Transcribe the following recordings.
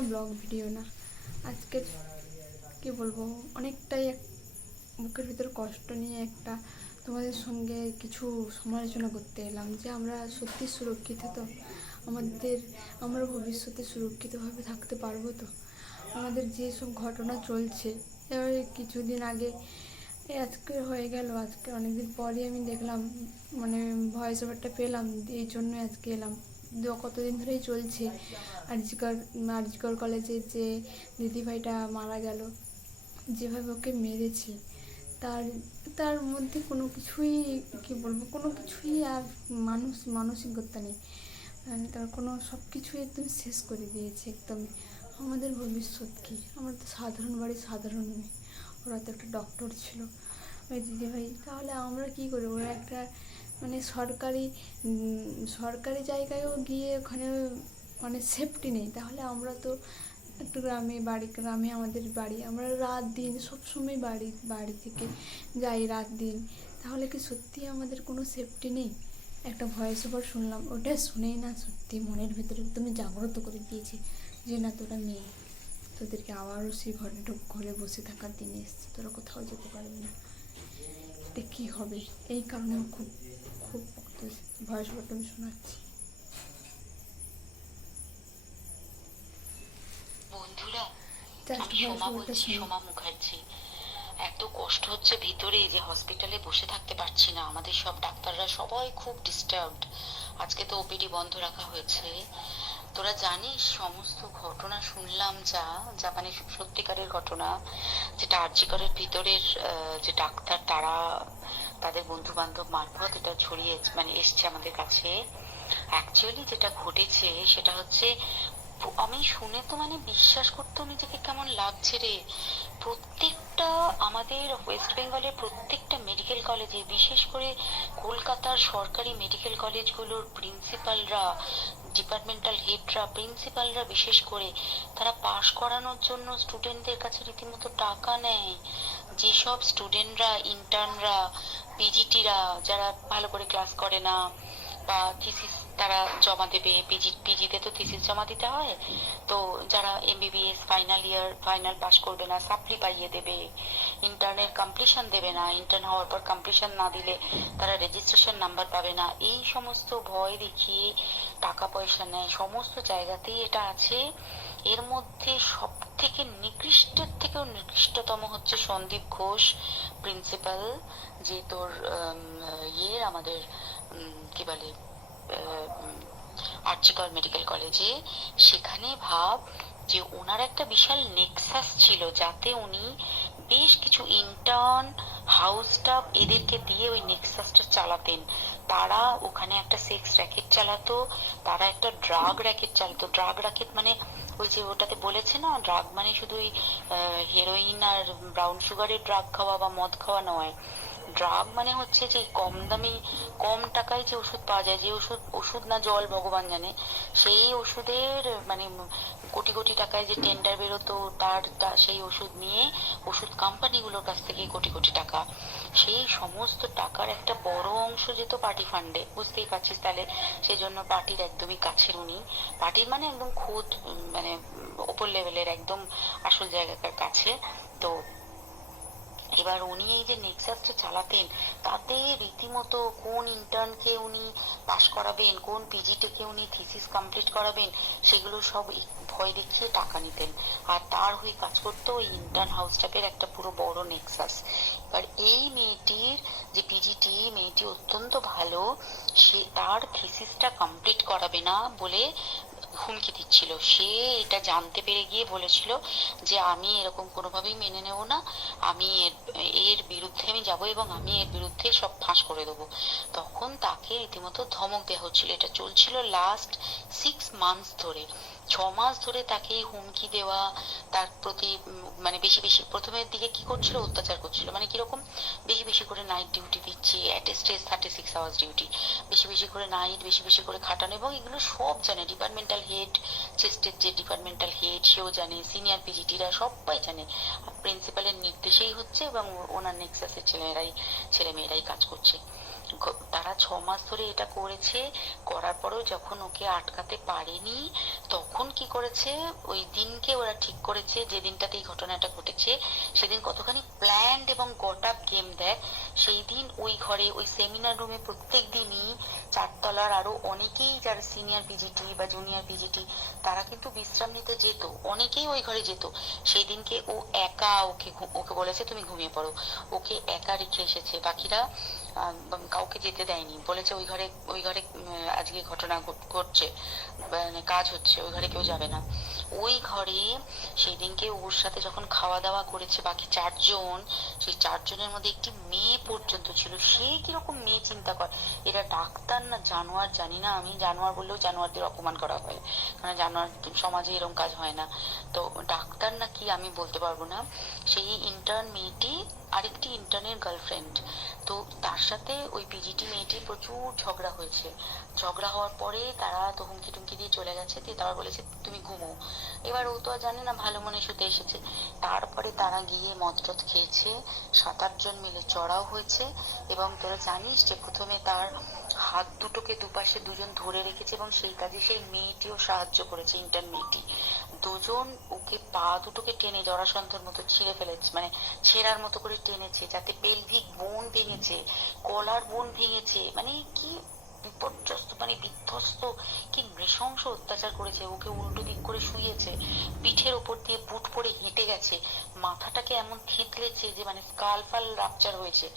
কোনো blog video না। আজকের কী বলবো, অনেকটাই বুকের ভিতর কষ্ট নিয়ে একটা তোমাদের সঙ্গে কিছু সমালোচনা করতে এলাম যে আমরা সত্যি সুরক্ষিত তো, আমরা ভবিষ্যতে সুরক্ষিতভাবে থাকতে পারবো তো। আমাদের যেসব ঘটনা চলছে, এবার কিছুদিন আগে আজকে হয়ে গেল, আজকে অনেকদিন পরই আমি দেখলাম, মানে ভয়েস ওভারটা পেলাম, এই জন্য আজকে এলাম। কতদিন ধরেই চলছে আরজিকর কলেজে যে দিদিভাইটা মারা গেল, যেভাবে ওকে মেরেছে, তার তার মধ্যে কোনো কিছুই, কী বলবো, কোনো কিছুই আর মানসিকতা নেই। মানে তার কোনো সব কিছুই একদম শেষ করে দিয়েছে একদম। আমাদের ভবিষ্যৎ কী? আমরা তো সাধারণ বাড়ির সাধারণ মেয়ে, ওরা তো একটা ডক্টর ছিল ওই দিদিভাই। তাহলে আমরা কী করবো? ওরা একটা মানে সরকারি জায়গায়ও গিয়ে ওখানে মানে সেফটি নেই, তাহলে আমরা তো একটু গ্রামে আমাদের বাড়ি, আমরা রাত দিন সবসময় বাড়ি থেকে যাই রাত দিন, তাহলে কি সত্যি আমাদের কোনো সেফটি নেই? একটা ভয়েস ওভার শুনলাম, ওটা শুনেই না সত্যি মনের ভেতরে একদমই জাগ্রত করে দিয়েছে যে না, তোরা মেয়ে, তোদেরকে আবারও সেই ঘরে বসে থাকার দিন এসছে, তোরা কোথাও যেতে পারবি না। এটা কী হবে? এই কারণে খুব খুব ভয়েস ওভারটা আমি শোনাচ্ছি। বন্ধুরা, জাস্ট আমি ভয়েস সোমা ওভারটা বলছি, শুনি। সোমা মুখার্জি। এত কষ্ট হচ্ছে ভিতরে যে হসপিটালে বসে থাকতে পারছি না। আমাদের সব ডাক্তাররা সবাই খুব ডিস্টার্বড। আজকে তো ওপিডি বন্ধ রাখা হয়েছে। তোরা জানিস সমস্ত ঘটনা শুনলাম, যা যা মানে সত্যিকারের ঘটনা, যেটা আরজিকরের ভিতরের যে ডাক্তার তারা তাদের বন্ধু বান্ধব মারফত এটা ছড়িয়ে মানে এসছে আমাদের কাছে। অ্যাকচুয়ালি যেটা ঘটেছে সেটা হচ্ছে, আমি শুনে তো মানে বিশ্বাস করতেও নিজেকে কেমন লাগছে রে। প্রত্যেকটা আমাদের ওয়েস্ট বেঙ্গলের প্রত্যেকটা মেডিকেল কলেজে, বিশেষ করে কলকাতার সরকারি মেডিকেল কলেজগুলোর প্রিন্সিপালরা, ডিপার্টমেন্টাল হেডরা, প্রিন্সিপালরা বিশেষ করে, তারা পাশ করানোর জন্য স্টুডেন্টদের কাছে রীতিমতো টাকা নেয়। যেসব স্টুডেন্টরা, ইন্টার্নরা, পিজিটিরা যারা ভালো করে ক্লাস করে না বা থিসিস তারা জমা দেবে, পিজিতে তো থিসিস জমা দিতে হয়, তো যারা এমবিবিএস ফাইনাল পাস করবে না, সাপ্লি পাইয়ে দেবে, ইন্টার্নের কমপ্লিশন দেবে না, ইন্টার্ন হওয়ার পর কমপ্লিশন না দিলে তারা রেজিস্ট্রেশন নাম্বার পাবে না, এই সমস্ত ভয় দেখিয়ে টাকা পয়সা নেয়। সমস্ত জায়গাতেই এটা আছে। এর মধ্যে সব থেকে নিকৃষ্টের থেকেও নিকৃষ্টতম হচ্ছে সন্দীপ ঘোষ, প্রিন্সিপাল, যে তোর আমাদের কি বলে আরজিকর মেডিকেল কলেজে। সেখানে ভাব যে ওনার একটা বিশাল নেক্সাস ছিল, যাতে উনি বেশ কিছু ইন্টার্ন, হাউস স্টাফ এদেরকে দিয়ে ওই নেক্সাসটা চালাতেন। তারা ওখানে একটা সেক্স র্যাকেট চালাতো, তারা একটা ড্রাগ র্যাকেট চালাতো। ড্রাগ র্যাকেট মানে ওই যে ওটাতে বলেছে না, ড্রাগ মানে শুধু ওই হেরোইন আর ব্রাউন সুগারের ড্রাগ খাওয়া বা মদ খাওয়া নয়। ড্রাগ মানে হচ্ছে যে কম দামি, কম টাকায় যে ওষুধ পাওয়া যায়, যে ওষুধ না জল ভগবান জানে, সেই ওষুধের মানে কোটি কোটি টাকায় যে টেন্ডার বেরোতো, সেই ওষুধ নিয়ে ওষুধ কোম্পানিগুলোর কাছ থেকে কোটি কোটি টাকা, সেই সমস্ত টাকার একটা বড় অংশ যেত পার্টি ফান্ডে। বুঝতেই পারছিস তাহলে। সেই জন্য পার্টির একদমই কাছের উনি, পার্টির মানে একদম খোদ মানে ওপর লেভেলের একদম আসল জায়গাকার কাছে। তো এবার উনি এই যে নেক্সাসটা চালাতেন, তাতে রীতিমতো কোন ইন্টার্নকে উনি পাশ করাবেন, কোন পিজিটিকে উনি থিসিস কমপ্লিট করাবেন, সেগুলো সব ভয় দেখিয়ে টাকা নিতেন। আর তার হয়ে কাজ করতো ওই ইন্টার্ন হাউস স্টাফের একটা পুরো বড় নেক্সাস। এবার এই মেয়েটির যে পিজিটি, মেয়েটি অত্যন্ত ভালো, সে তার থিসিসটা কমপ্লিট করাবে না বলে হুমকি দিচ্ছিল। সে এটা জানতে পেরে গিয়ে বলেছিল যে আমি এরকম কোনোভাবেই মেনে নেব না, আমি এর বিরুদ্ধে আমি যাব এবং আমি এর বিরুদ্ধে সব ফাঁস করে দেবো। তখন তাকে রীতিমতো ধমক দেওয়া হচ্ছিল। এটা চলছিল লাস্ট 6 মান্থস ধরে। 6 মাস ধরে তাকে হুমকি দেওয়া, তার প্রতি মানে বেশি বেশি প্রথমের দিকে কি করছিল, অত্যাচার করছিল। মানে কিরকম, বেশি বেশি করে নাইট ডিউটি দিচ্ছে, at a stress 36 hours duty, বেশি বেশি করে নাইট, বেশি বেশি করে খাটানো। এবং এগুলো সব জানে ডিপার্টমেন্টাল হেড, চেস্টের যে ডিপার্টমেন্টাল হেড সেও জানে, সিনিয়র পিজিটিরা সবাই জানে। প্রিন্সিপালের নির্দেশেই হচ্ছে এবং ওনার নেক্সাসের ছেলেমেয়েরাই কাজ করছে। তারা 6 মাস ধরে এটা করেছে, করার পরেও যখন ওকে আটকাতে পারেনি, তখন কি করেছে, ওই দিনকে ওরা ঠিক করেছে যে দিনটাতে এই ঘটনাটা ঘটেছে, সেদিন কতখানি প্ল্যান্ড এবং গট আপ গেম দেয়। সেই দিন ওই ঘরে, ওই সেমিনার রুমে প্রত্যেক দিনই 4 তলার আরো অনেকেই যারা সিনিয়র পিজিটি বা জুনিয়র পিজিটি, তারা কিন্তু বিশ্রাম নিতে যেত, অনেকেই ওই ঘরে যেত। সেই দিনকে ও একা, ওকে বলেছে তুমি ঘুমিয়ে পড়ো, ওকে একা রেখে এসেছে, বাকিরা কাউকে যেতে দেয়নি, বলেছে ওই ঘরে আজকে ঘটনা ঘটছে, মানে কাজ হচ্ছে, ওই ঘরে কেউ যাবে না। ওই ঘরে সেই দিনকে ওর সাথে যখন খাওয়া দাওয়া করেছে বাকি 4 জন, সেই 4 জনের মধ্যে একটি মেয়ে পর্যন্ত ছিল। সে কিরকম মেয়ে চিন্তা কর, এরা ডাক্তার না জানোয়ার জানি না, আমি জানোয়ার বললেও জানোয়ারদের অপমান করা হয়, কারণ জানোয়ার সমাজে এরকম কাজ হয় না, তো ডাক্তার না কি আমি বলতে পারবো না। সেই ইন্টার্ন মেয়েটি আরেকটি ইন্টার্নের গার্লফ্রেন্ড, তো তার সাথে ওই পিজিটি মেয়েটির প্রচুর ঝগড়া হয়েছে। ঝগড়া হওয়ার পরে তারা তো হুমকি টুমকি দিয়ে চলে গেছে, দিয়ে তারা বলেছে তুমি ঘুমো। এবার ও তো আর জানে না, ভালো মনে শুতে এসেছে। তারপরে তারা গিয়ে মদ টদ খেয়েছে, 7-8 জন মিলে চড়াও হয়েছে, এবং তোরা জানিস যে প্রথমে তার হাত দুটোকে দুপাশে 2 জন ধরে রেখেছে, এবং সেই কাজে সেই মেয়েটিও সাহায্য করেছে, ইন্টার্ন মেয়েটি। 2 জন ওকে পা দুটোকে টেনে জরাসন্ধের মতো ছিঁড়ে ফেলেছে, মানে ছেঁড়ার মতো করে টেনেছে, যাতে পেলভিক বোন ভেঙেছে, কলার বোন ভেঙেছে, মানে কি বিপর্যস্ত, মানে বিধ্বস্ত, কি নৃশংস অত্যাচার করেছে। ওকে উল্টো দিক করে শুইয়েছে, পিঠের ওপর দিয়ে বুট পরে হেঁটে গেছে, মাথাটাকে এমন থেতলেছে যে মানে স্কাল ফাল রাপচার হয়েছে।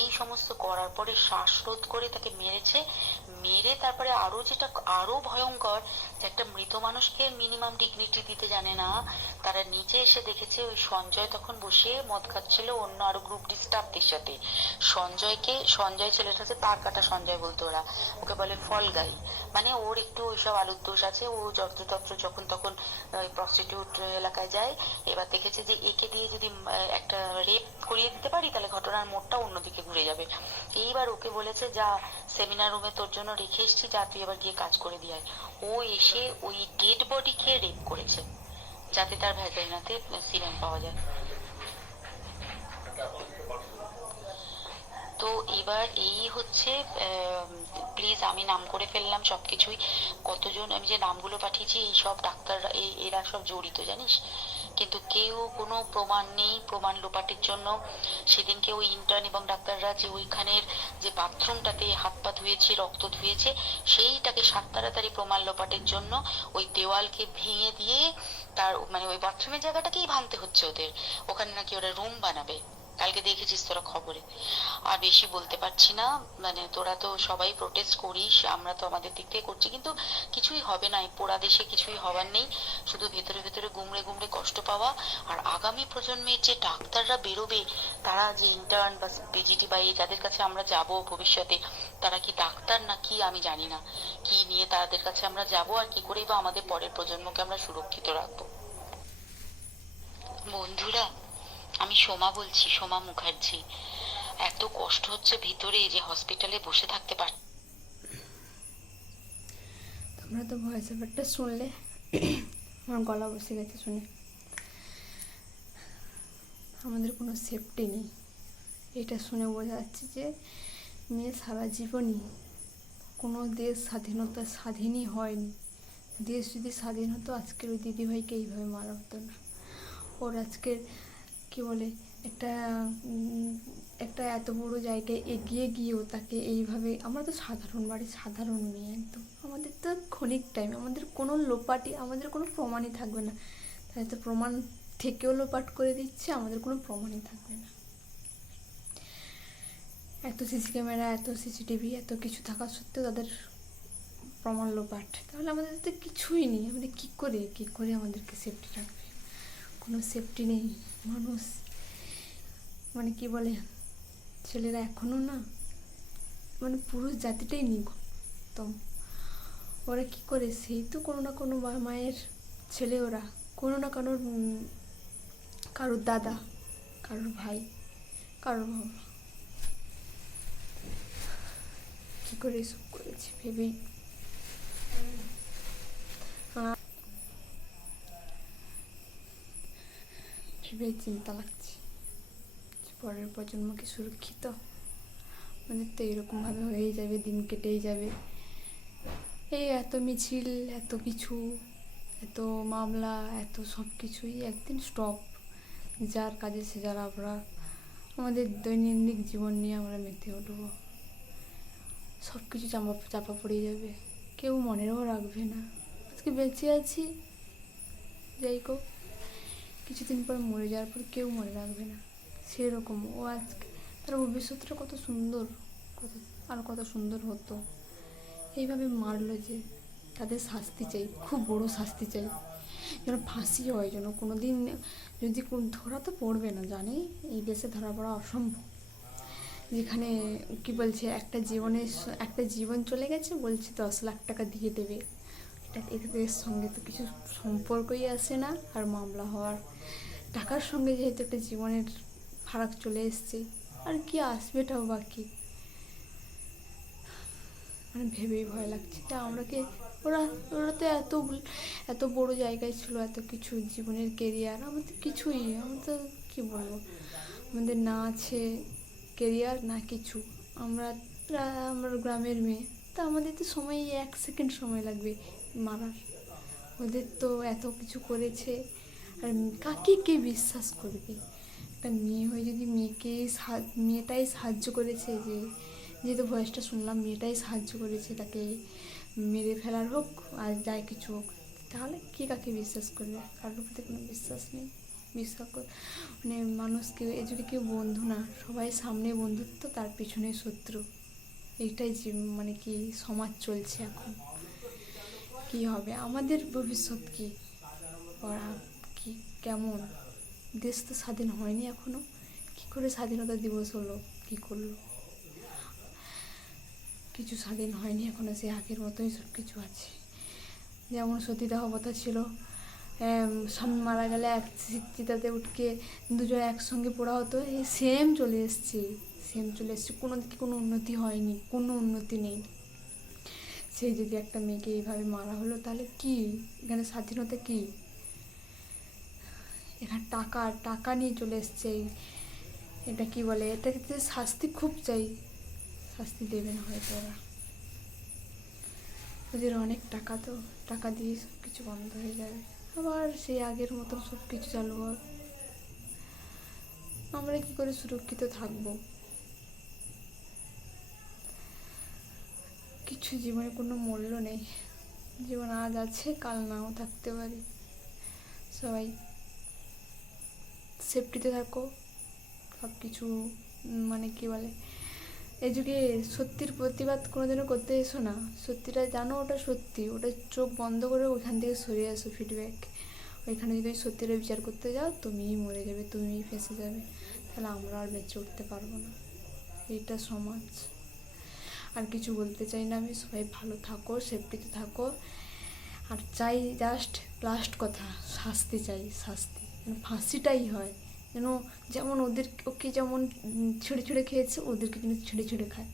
এই সমস্ত করার পরে শ্বাসরোধ করে তাকে মেরেছে। মেরে তারপরে আরো যেটা আরো ভয়ঙ্কর, যে একটা মৃত মানুষকে মিনিমাম ডিগনিটি দিতে জানে না, তারা নিচে এসে দেখেছে ওই সঞ্জয় তখন বসে মদ খাচ্ছিল অন্য আরো গ্রুপ ডি স্টাফদের সাথে। সঞ্জয় ছেলেটাকে তার কাটা সঞ্জয় বলতো ওরা, ওকে বলে ফল গাই, মানে ওর একটু ওইসব আলুর দোষ আছে, ও যত্রতত্র যখন তখন প্রস্টিটিউট এলাকায় যায়। এবার দেখেছে যে একে দিয়ে যদি একটা রেপ করিয়ে দিতে পারি, তাহলে ঘটনার মোড়টা অন্যদিকে ঘুরে যাবে। এইবার ওকে বলেছে যা, সেমিনার রুমে তোর জন্য রেখে এসছি, যা তুই এবার গিয়ে কাজ করে দিয়ে আয়। ও এসে ওই ডেড বডিকে রেপ করেছে, যাতে তার ভ্যাজাইনাতে সিমেন্ট পাওয়া যায়। তো এবার এই হচ্ছে, প্লিজ আমি নাম করে ফেললাম সবকিছুই, কতজন আমি যে নামগুলো পাঠিয়েছি এই সব ডাক্তাররা, এরা সব জড়িত জানিস, কিন্তু কেউ কোনো প্রমাণ নেই। প্রমাণ লোপাটের জন্য সেদিনকে ওই ইন্টার্ন এবং ডাক্তাররা যে ওইখানের যে বাথরুমটাতে হাত পা ধুয়েছে, রক্ত ধুয়েছে, সেইটাকে তাড়াতাড়ি প্রমাণ লোপাটের জন্য ওই দেওয়ালকে ভেঙে দিয়ে, তার মানে ওই বাথরুমের জায়গাটাকেই ভাঙতে হচ্ছে ওদের, ওখানে নাকি ওরা রুম বানাবে। কালকে দেখেছিস তোরা খবরে। আর বেশি বলতে পারছি না, মানে তোরা তো সবাই প্রোটেস্ট করিস, আমরা তো আমাদের দিক থেকে করছি, কিন্তু কিছুই হবে না, এই পোড়া দেশে কিছুই হবার নেই, শুধু ভেতরে ভেতরে গুমড়ে গুমড়ে কষ্ট পাওয়া। আর আগামী প্রজন্মের যে ডাক্তাররা বেরোবে, তারা যে ইন্টার্ন বা পিজিটি বা এই যাদের কাছে আমরা যাব ভবিষ্যতে, তারা কি ডাক্তার না কি আমি জানি না, কি নিয়ে তাদের কাছে আমরা যাব, আর কি করেই বা আমাদের পরের প্রজন্মকে আমরা সুরক্ষিত রাখবো। বন্ধুরা, আমি সোমা বলছি, সোমা মুখার্জি। এত কষ্ট হচ্ছে ভিতরে যে হসপিটালে বসে থাকতে পার। তোমরা তো ভয়েস ওভারটা শুনলে, আমার গলা বসে গেছে শুনে। আমাদের কোনো সেফটি নেই, এটা শুনে বোঝা যাচ্ছে যে মেয়ে সারা জীবনই কোনো দেশ স্বাধীনই হয়নি। দেশ যদি স্বাধীন হতো আজকের ওই দিদিভাইকে এইভাবে মারা হতো না। ওর আজকের কি বলে একটা একটা এত বড় জায়গায় এগিয়ে গিয়েও তাকে এইভাবে, আমরা তো সাধারণ বাড়ির সাধারণ মেয়ে, একদম আমাদের তো ক্ষণিক টাইম, আমাদের কোনো লোপাটি, আমাদের কোনো প্রমাণই থাকবে না। তাই তো প্রমাণ থেকেও লোপাট করে দিচ্ছে, আমাদের কোনো প্রমাণই থাকবে না। এত সিসি ক্যামেরা, এত সিসিটিভি, এত কিছু থাকা সত্ত্বেও তাদের প্রমাণ লোপাট, তাহলে আমাদের তো কিছুই নেই। আমাদের কী করে আমাদেরকে সেফটি রাখবে? কোনো সেফটি নেই। মানুষ মানে কি বলে, ছেলেরা এখনও না, মানে পুরুষ জাতিটাই নিকটতম। ওরা কি করে, সেই তো কোনো না কোনো মায়ের ছেলে, ওরা কোনো না কারোর দাদা, কারোর ভাই, কারোর বাবা, কী করে এসব করেছে ভেবেই চিন্তা লাগছে, পরের প্রজন্মকে সুরক্ষিত আমাদের তো এরকমভাবে হয়েই যাবে, দিন কেটেই যাবে। এই এত মিছিল, এত কিছু, এত মামলা, এত সব কিছুই একদিন স্টপ। যার কাজে সে যারা আমরা আমাদের দৈনন্দিন জীবন নিয়ে আমরা মেতে উঠবো। সব কিছু চাপা পড়ে যাবে, কেউ মনেরও রাখবে না আজকে বেঁচে আছি। যাই হোক, কিছুদিন পর মরে যাওয়ার পর কেউ মনে রাখবে না। সেরকম ও আজকে তার ভবিষ্যৎটা কত সুন্দর, কত আরও কত সুন্দর হতো। এইভাবে মারলো যে, তাদের শাস্তি চাই, খুব বড় শাস্তি চাই, যেন ফাঁসি হয়, যেন কোনো দিন যদি ধরা তো পড়বে না, জানি এই দেশে ধরা পড়া অসম্ভব। যেখানে কি বলছে, একটা জীবন চলে গেছে, বলছে 10 লাখ টাকা দিয়ে দেবে। এদের সঙ্গে তো কিছু সম্পর্কই আসে না। আর মামলা হওয়ার টাকার সঙ্গে যেহেতু একটা জীবনের ফারাক চলে এসছে, আর কি আসবে এটাও বাকি, মানে ভেবেই ভয় লাগছে। তা ওরা ওরা তো এত বড় জায়গায় ছিল, এত কিছু জীবনের কেরিয়ার, আমাদের কিছুই, আমরা তো কী বলবো, আমাদের না আছে কেরিয়ার না কিছু। আমরা আমরা গ্রামের মেয়ে, তা আমাদের তো সময় 1 সেকেন্ড সময় লাগবে মারার। ওদের তো এত কিছু করেছে, আর কাকে কে বিশ্বাস করবে? একটা মেয়ে হয়ে যদি মেয়েটাই সাহায্য করেছে, যেহেতু ভয়েসটা শুনলাম, মেয়েটাই সাহায্য করেছে তাকে মেরে ফেলার হোক আর যাই কিছু হোক, তাহলে কে কাকে বিশ্বাস করবে? কারোর প্রতি কোনো বিশ্বাস নেই। মানে মানুষকে এ যদি কেউ বন্ধু না, সবাই সামনে বন্ধুত্ব, তার পিছনে শত্রু। এইটাই যে মানে কি সমাজ চলছে এখন। কি হবে আমাদের ভবিষ্যৎ, কি পড়া, কি কেমন? দেশ তো স্বাধীন হয়নি এখনো। কি করে স্বাধীনতা দিবস হলো, কি করলো? কিছু স্বাধীন হয়নি এখনো, সে আগের মতোই সব কিছু আছে। যেমন সতীদাহ প্রথা ছিল, স্বামী মারা গেলে এক চিতাতে উঠকে দুজন একসঙ্গে পোড়া হতো, এই সেম চলে এসছে। কোনো দিকে কোনো উন্নতি হয়নি, কোনো উন্নতি নেই। সেই যদি একটা মেয়েকে এইভাবে মারা হলো, তাহলে কি এখানে স্বাধীনতা? কি এখানে টাকা নিয়ে চলে এসছে। এটা কি বলে, এটাকে শাস্তি খুব চাই, শাস্তি দেবে না হয়তো ওরা। ওদের অনেক টাকা, তো টাকা দিয়ে সব কিছু বন্ধ হয়ে যাবে, আবার সেই আগের মতন সব কিছু চালু হবে। আমরা কি করে সুরক্ষিত থাকবো? কিছু জীবনে কোনো মূল্য নেই। জীবন আজ আছে, কাল নাও থাকতে পারি। সবাই সেফটিতে থাকো। সব কিছু মানে কি বলে, এই যুগে সত্যির প্রতিবাদ কোনোদিনও করতে এসো না। সত্যিটা জানো, ওটা সত্যি, ওটা চোখ বন্ধ করে ওইখান থেকে সরে আসো। ফিডব্যাক, ওইখানে যদি সত্যিটা বিচার করতে যাও, তুমিই মরে যাবে, তুমিই ফেঁসে যাবে, তাহলে আমরা আর বেঁচে উঠতে পারবো না। এইটা সমাজ। আর কিছু বলতে চাই না আমি। সবাই ভালো থাকো, সেফটিতে থাকো। আর চাই জাস্ট লাস্ট কথা, শাস্তি চাই, শাস্তি যেন ফাঁসিটাই হয়। যেমন ওকে যেমন ছেড়ে ছেড়ে খেয়েছে, ওদেরকে যেন ছেড়ে ছেড়ে খায়।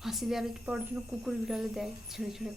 ফাঁসি দেওয়ার পর যেন কুকুর বিড়ালে দেয় ছেড়ে ছেড়ে।